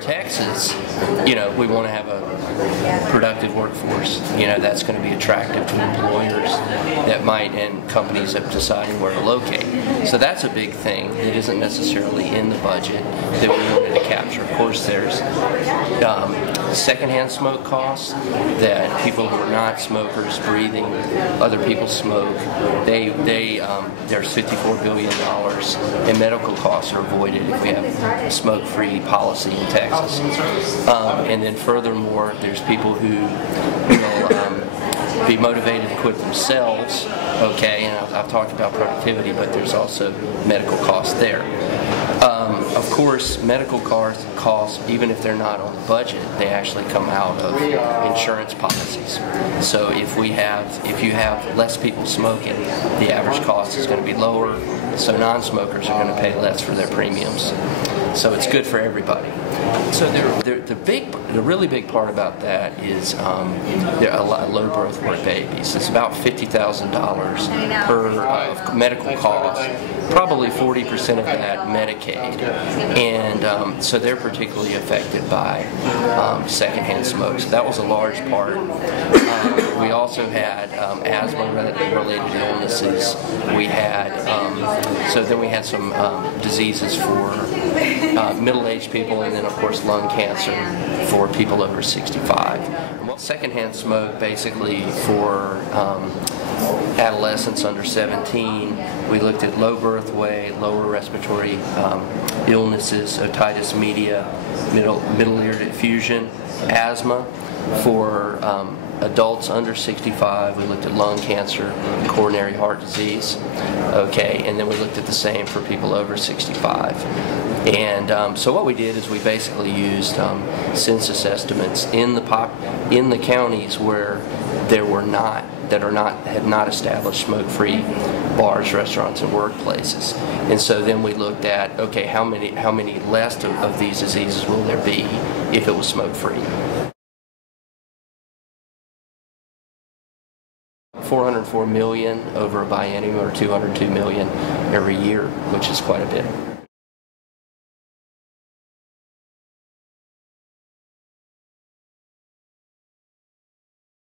Texas, we want to have a productive workforce. That's going to be attractive to employers and companies that deciding where to locate. So that's a big thing that isn't necessarily in the budget that we wanted to capture. Of course, there's secondhand smoke costs that people who are not smokers breathing other people's smoke. There's $54 billion in medical costs are avoided if we have a smoke-free policy in Texas. And then furthermore, there's people who will be motivated to quit themselves, and I've talked about productivity, but there's also medical costs there. Of course, medical costs, even if they're not on the budget, they actually come out of insurance policies. So if you have less people smoking, the average cost is going to be lower, so non-smokers are going to pay less for their premiums. So it's good for everybody. So the really big part about that is there are a lot of low birth weight babies. It's about $50,000 per medical cost, probably 40% of that Medicaid, and so they're particularly affected by secondhand smoke. So that was a large part. We also had asthma-related illnesses. We had then we had some diseases for middle-aged people, and then of course lung cancer for people over 65. Well, secondhand smoke basically for adolescents under 17, we looked at low birth weight, lower respiratory illnesses, otitis media, middle ear effusion, asthma. For adults under 65, we looked at lung cancer, coronary heart disease, and then we looked at the same for people over 65. And so what we did is we basically used census estimates in the counties where had not established smoke-free bars, restaurants, and workplaces. And so then we looked at, how many less of these diseases will there be if it was smoke-free? 404 million over a biennium, or 202 million every year, which is quite a bit.